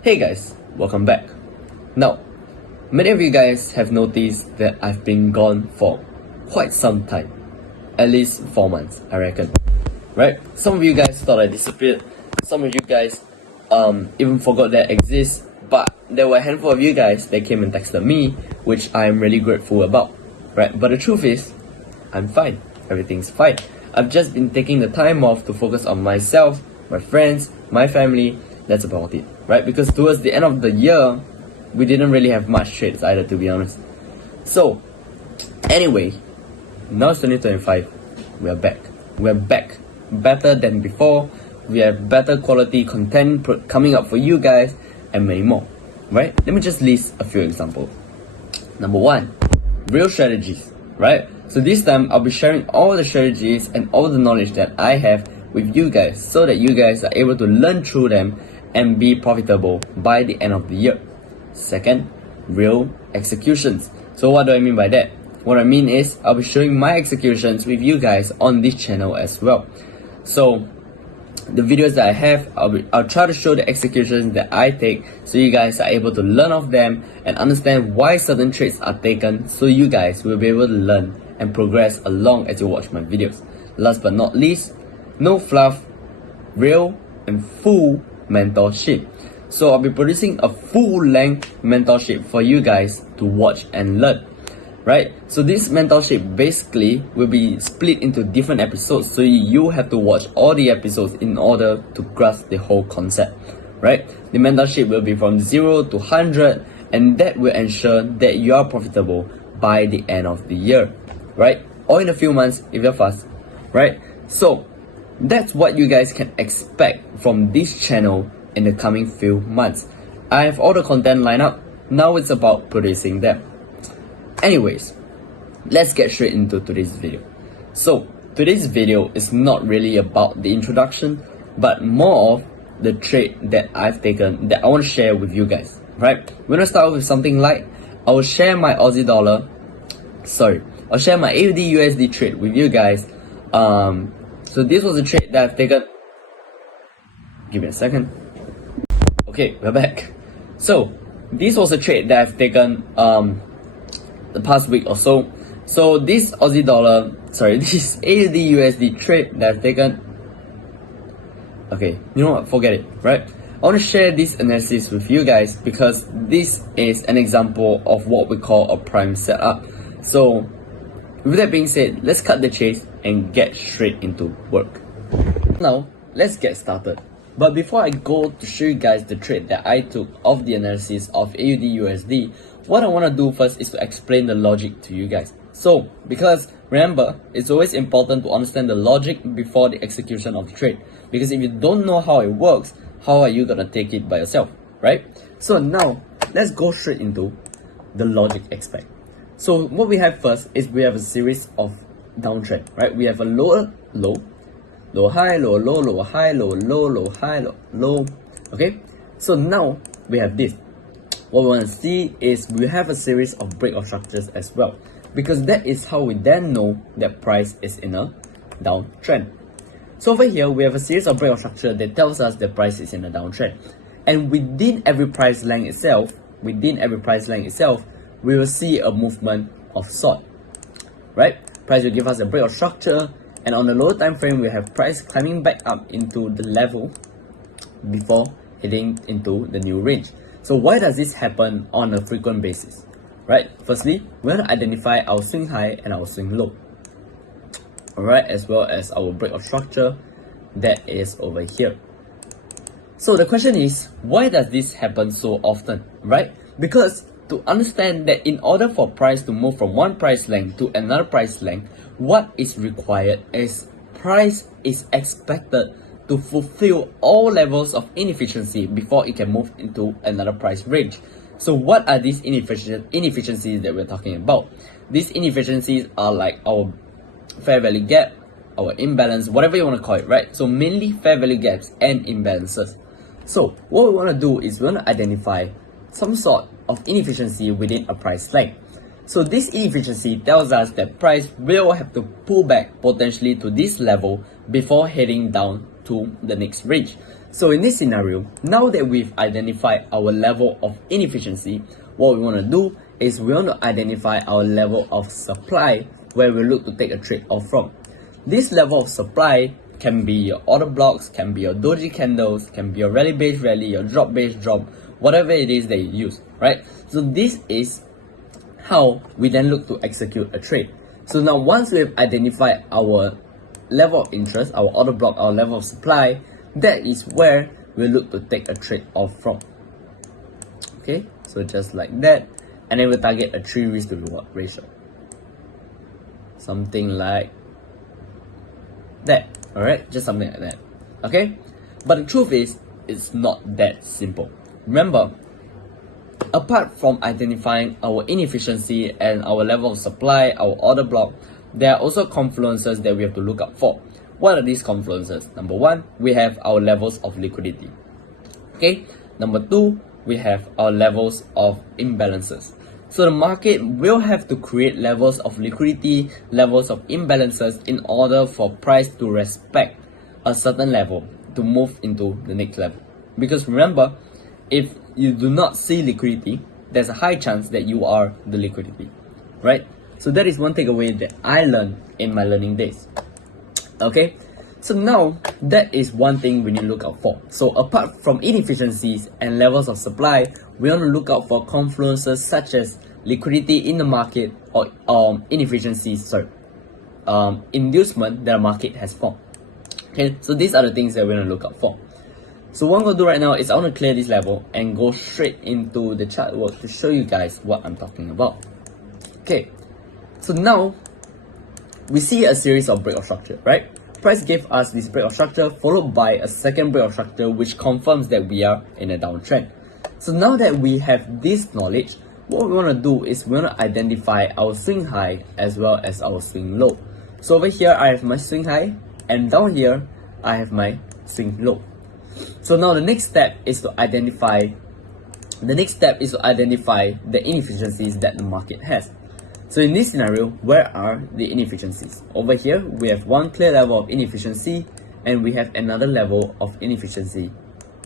Hey guys, welcome back. Now, many of you guys have noticed that I've been gone for quite some time. At least 4 months, I reckon. Right? Some of you guys thought I disappeared. Some of you guys even forgot that I exist. But there were a handful of you guys that came and texted me, which I am really grateful about. Right? But the truth is, I'm fine. Everything's fine. I've just been taking the time off to focus on myself, my friends, my family. That's about it, right? Because towards the end of the year, we didn't really have much trades either, to be honest. So, anyway, now it's 2025. We are back. We're back. Better than before. We have better quality content coming up for you guys and many more, right? Let me just list a few examples. Number one, real strategies, right? So this time, I'll be sharing all the strategies and all the knowledge that I have with you guys so that you guys are able to learn through them and be profitable by the end of the year. Second, real executions. So what do I mean by that? What I mean is I'll be showing my executions with you guys on this channel as well. So the videos that I have, I'll try to show the executions that I take so you guys are able to learn off them and understand why certain trades are taken, so you guys will be able to learn and progress along as you watch my videos. Last but not least, no fluff, real and full mentorship. So I'll be producing a full-length mentorship for you guys to watch and learn, right? So this mentorship basically will be split into different episodes, so you have to watch all the episodes in order to grasp the whole concept, right? The mentorship will be from 0 to 100, and that will ensure that you are profitable by the end of the year, right? Or in a few months if you're fast, right? So that's what you guys can expect from this channel in the coming few months. I have all the content lined up. Now it's about producing them. Anyways, let's get straight into today's video. So today's video is not really about the introduction, but more of the trade that I've taken that I want to share with you guys, right? We're gonna start with something light. I will share my I'll share my AUDUSD trade with you guys. So this was a trade that I've taken. Give me a second. Okay, we're back. So this was a trade that I've taken the past week or so. So this this AUDUSD trade that I've taken. Okay, you know what? Forget it, right? I want to share this analysis with you guys because this is an example of what we call a prime setup. So with that being said, let's cut the chase and get straight into work. Now, let's get started. But before I go to show you guys the trade that I took of the analysis of AUDUSD, what I want to do first is to explain the logic to you guys. So, because remember, it's always important to understand the logic before the execution of the trade. Because if you don't know how it works, how are you gonna take it by yourself, right? So now, let's go straight into the logic aspect. So what we have first is we have a series of downtrend, right? We have a lower low, low high, low low, low high, low low, low high, low low. Okay, so now we have this. What we want to see is we have a series of break of structures as well, because that is how we then know that price is in a downtrend. So over here we have a series of break of structure that tells us the price is in a downtrend, and within every price length itself, we will see a movement of sort, right? Price will give us a break of structure, and on the lower time frame we have price climbing back up into the level before heading into the new range. So why does this happen on a frequent basis, right? Firstly, we want to identify our swing high and our swing low, alright, as well as our break of structure that is over here. So the question is, why does this happen so often, right? Because to understand that in order for price to move from one price length to another price length, what is required is price is expected to fulfill all levels of inefficiency before it can move into another price range. So what are these inefficiencies that we're talking about? These inefficiencies are like our fair value gap, our imbalance, whatever you want to call it, right? So mainly fair value gaps and imbalances. So what we want to do is we want to identify some sort of inefficiency within a price length. So this inefficiency tells us that price will have to pull back potentially to this level before heading down to the next range. So in this scenario, now that we've identified our level of inefficiency, what we want to do is we want to identify our level of supply where we look to take a trade off from. This level of supply can be your order blocks, can be your doji candles, can be your rally based rally, your drop based drop, whatever it is that you use, right? So this is how we then look to execute a trade. So now once we have identified our level of interest, our order block, our level of supply, that is where we look to take a trade off from. Okay, so just like that, and then we target a 3 risk to reward ratio. Something like that, alright? Just something like that, okay? But the truth is, it's not that simple. Remember, apart from identifying our inefficiency and our level of supply, our order block, there are also confluences that we have to look up for. What are these confluences? Number one, we have our levels of liquidity. Okay. Number two, we have our levels of imbalances. So the market will have to create levels of liquidity, levels of imbalances in order for price to respect a certain level to move into the next level. Because remember, if you do not see liquidity, there's a high chance that you are the liquidity, right? So that is one takeaway that I learned in my learning days. Okay, so now that is one thing we need to look out for. So apart from inefficiencies and levels of supply, we want to look out for confluences such as liquidity in the market or inducement that the market has formed. Okay, so these are the things that we're going to look out for. So what I'm going to do right now is I want to clear this level and go straight into the chart work to show you guys what I'm talking about. Okay, so now we see a series of break of structure, right? Price gave us this break of structure followed by a second break of structure which confirms that we are in a downtrend. So now that we have this knowledge, what we want to do is we want to identify our swing high as well as our swing low. So over here I have my swing high, and down here I have my swing low. So now the next step is to identify the inefficiencies that the market has. So in this scenario, where are the inefficiencies? Over here, we have one clear level of inefficiency and we have another level of inefficiency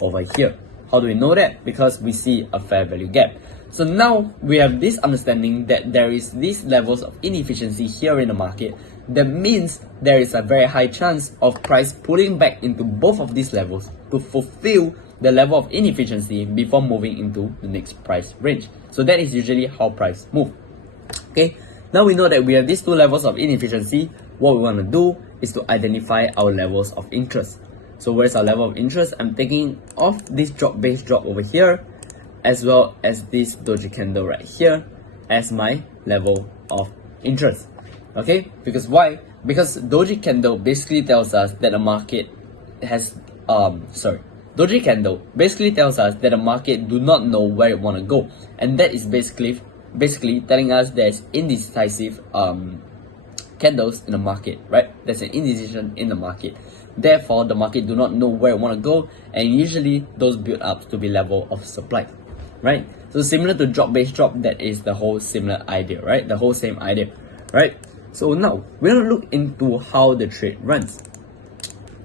over here. How do we know that? Because we see a fair value gap. So now we have this understanding that there is these levels of inefficiency here in the market. That means there is a very high chance of price pulling back into both of these levels to fulfill the level of inefficiency before moving into the next price range. So that is usually how price move. Okay, now we know that we have these two levels of inefficiency. What we want to do is to identify our levels of interest. So where's our level of interest? I'm taking off this base drop over here, as well as this doji candle right here as my level of interest. Okay, because why? Because doji candle basically tells us that the market has doji candle basically tells us that the market do not know where it want to go, and that is basically telling us there's indecisive candles in the market, right? There's an indecision in the market. Therefore, the market do not know where it want to go, and usually those build up to be level of supply, right? So similar to drop base drop, that is the whole similar idea, right? The whole same idea, right? So now we're gonna look into how the trade runs.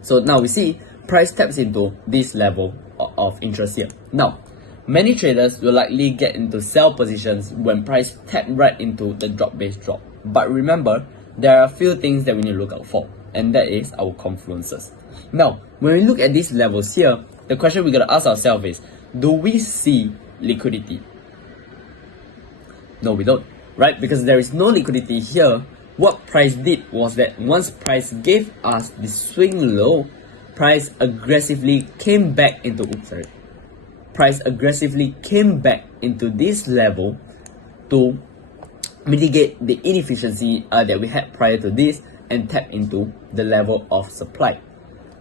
So now we see price taps into this level of interest here. Now, many traders will likely get into sell positions when price tap right into the drop base drop. But remember, there are a few things that we need to look out for, and that is our confluences. Now, when we look at these levels here, the question we gotta ask ourselves is, do we see liquidity? No, we don't, right? Because there is no liquidity here. What price did was that once price gave us the swing low, price aggressively came back into this level to mitigate the inefficiency that we had prior to this and tap into the level of supply.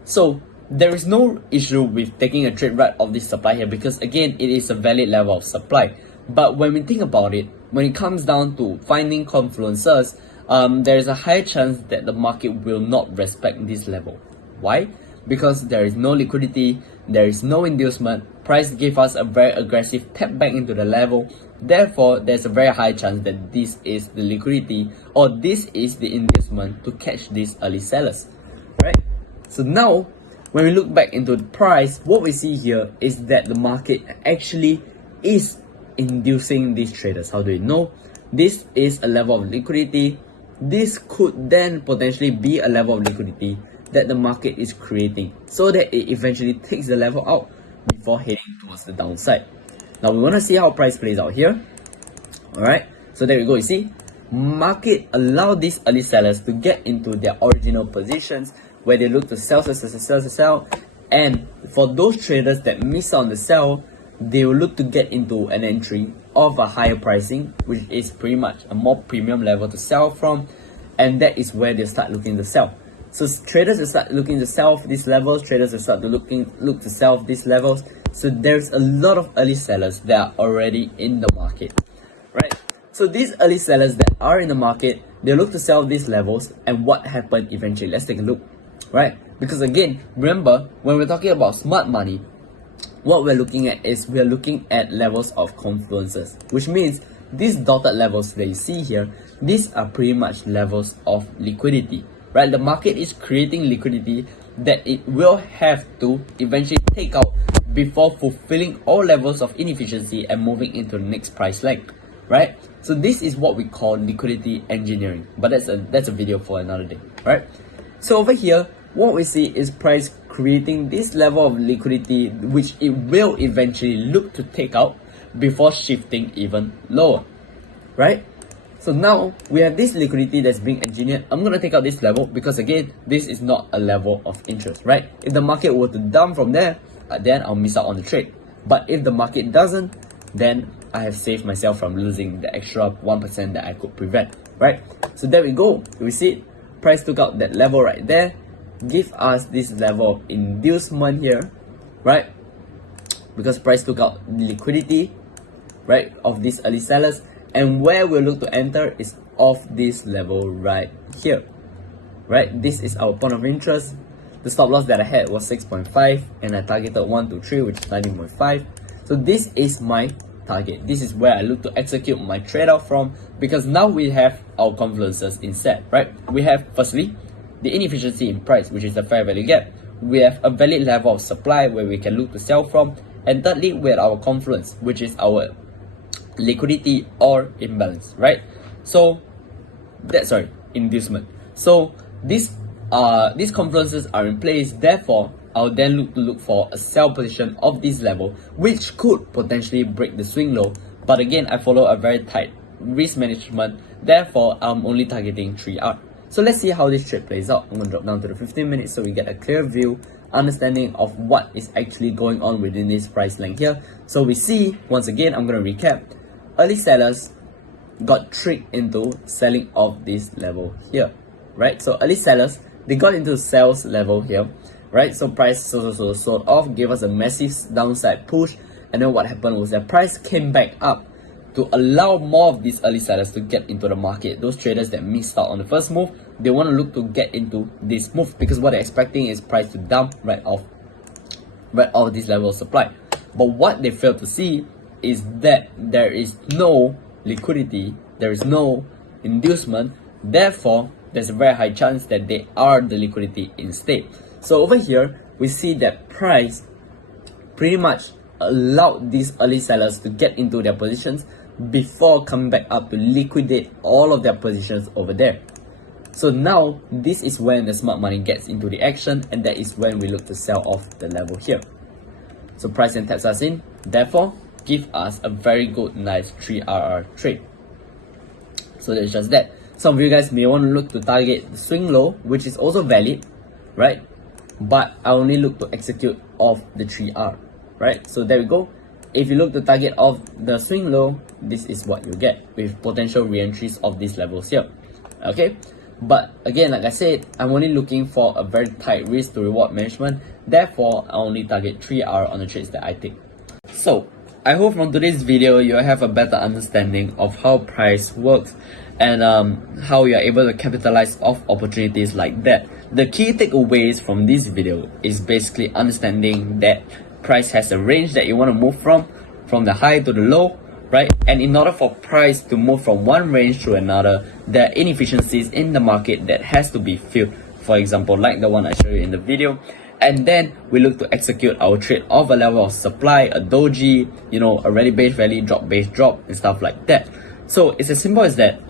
So there is no issue with taking a trade right off this supply here, because again, it is a valid level of supply. But when we think about it, when it comes down to finding confluences, there is a high chance that the market will not respect this level. Why? Because there is no liquidity, there is no inducement. Price gave us a very aggressive tap back into the level. Therefore, there's a very high chance that this is the liquidity or this is the inducement to catch these early sellers, right? So now, when we look back into the price, what we see here is that the market actually is inducing these traders. How do we know? This is a level of liquidity. This could then potentially be a level of liquidity that the market is creating so that it eventually takes the level out before heading towards the downside. Now we want to see how price plays out here. Alright, so there we go. You see, market allow these early sellers to get into their original positions where they look to sell, and for those traders that miss on the sell, they will look to get into an entry of a higher pricing, which is pretty much a more premium level to sell from, and that is where they start looking to sell. So traders will start looking to sell these levels, traders will start to look to sell these levels. So there's a lot of early sellers that are already in the market, right? So these early sellers that are in the market, they look to sell these levels, and what happened eventually? Let's take a look, right? Because again, remember, when we're talking about smart money, what we're looking at is we're looking at levels of confluences, which means these dotted levels that you see here, these are pretty much levels of liquidity, right? The market is creating liquidity that it will have to eventually take out before fulfilling all levels of inefficiency and moving into the next price leg, right? So this is what we call liquidity engineering, but that's a video for another day, right? So over here, what we see is price creating this level of liquidity, which it will eventually look to take out before shifting even lower, right? So now we have this liquidity that's being engineered. I'm going to take out this level because again, this is not a level of interest, right? If the market were to dump from there, then I'll miss out on the trade. But if the market doesn't, then I have saved myself from losing the extra 1% that I could prevent, right? So there we go. We see price took out that level right there, give us this level of inducement here, right? Because price took out the liquidity, right, of these early sellers, and where we'll look to enter is off this level right here, right? This is our point of interest. The stop loss that I had was 6.5 and I targeted 1 to 3, which is 19.5. So this is my target. This is where I look to execute my trade out from, because now we have our confluences instead, right? We have firstly the inefficiency in price, which is the fair value gap. We have a valid level of supply where we can look to sell from, and thirdly we have our confluence, which is our liquidity or imbalance, right? So that's inducement. So these confluences are in place, therefore I'll then look for a sell position of this level, which could potentially break the swing low. But again, I follow a very tight risk management, therefore I'm only targeting 3R. So let's see how this trade plays out. I'm going to drop down to the 15 minutes so we get a clear view, understanding of what is actually going on within this price length here. So we see, once again, I'm going to recap, early sellers got tricked into selling off this level here, right? So early sellers, they got into sales level here, right? So price sold off, gave us a massive downside push, and then what happened was that price came back up to allow more of these early sellers to get into the market. Those traders that missed out on the first move, they want to look to get into this move because what they're expecting is price to dump right off this level of supply. But what they fail to see is that there is no liquidity, there is no inducement, therefore there's a very high chance that they are the liquidity instead. So over here, we see that price pretty much allowed these early sellers to get into their positions before coming back up to liquidate all of their positions over there. So now this is when the smart money gets into the action, and that is when we look to sell off the level here. So price then taps us in, therefore give us a very good nice 3RR trade. So that's just that. Some of you guys may want to look to target the swing low, which is also valid, right? But I only look to execute off the 3R, right? So there we go. If you look to target off the swing low, this is what you get with potential re-entries of these levels here, okay? But again, like I said, I'm only looking for a very tight risk to reward management, therefore I only target 3R on the trades that I take. So I hope from today's video you have a better understanding of how price works and how you are able to capitalize off opportunities like that. The key takeaways from this video is basically understanding that price has a range that you want to move from the high to the low, right? And in order for price to move from one range to another, there are inefficiencies in the market that has to be filled. For example, like the one I showed you in the video. and then we look to execute our trade of a level of supply, a doji, you know, a rally base rally, drop base drop, and stuff like that. So it's as simple as that.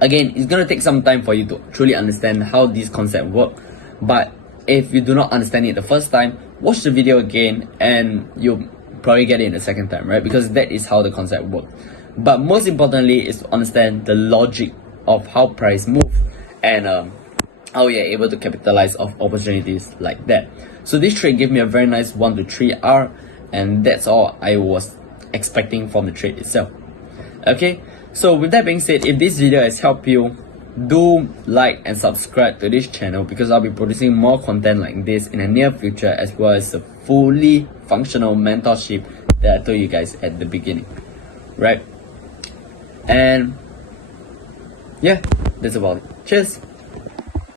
Again, it's gonna take some time for you to truly understand how these concepts work, but if you do not understand it the first time, watch the video again and you'll probably get it the second time, right? Because that is how the concept works. But most importantly is to understand the logic of how price moves and how you're able to capitalize off opportunities like that. So this trade gave me a very nice 1 to 3R, and that's all I was expecting from the trade itself. Okay, so with that being said, if this video has helped you, do like and subscribe to this channel, because I'll be producing more content like this in the near future, as well as a fully functional mentorship that I told you guys at the beginning, right? And yeah, that's about it. Cheers.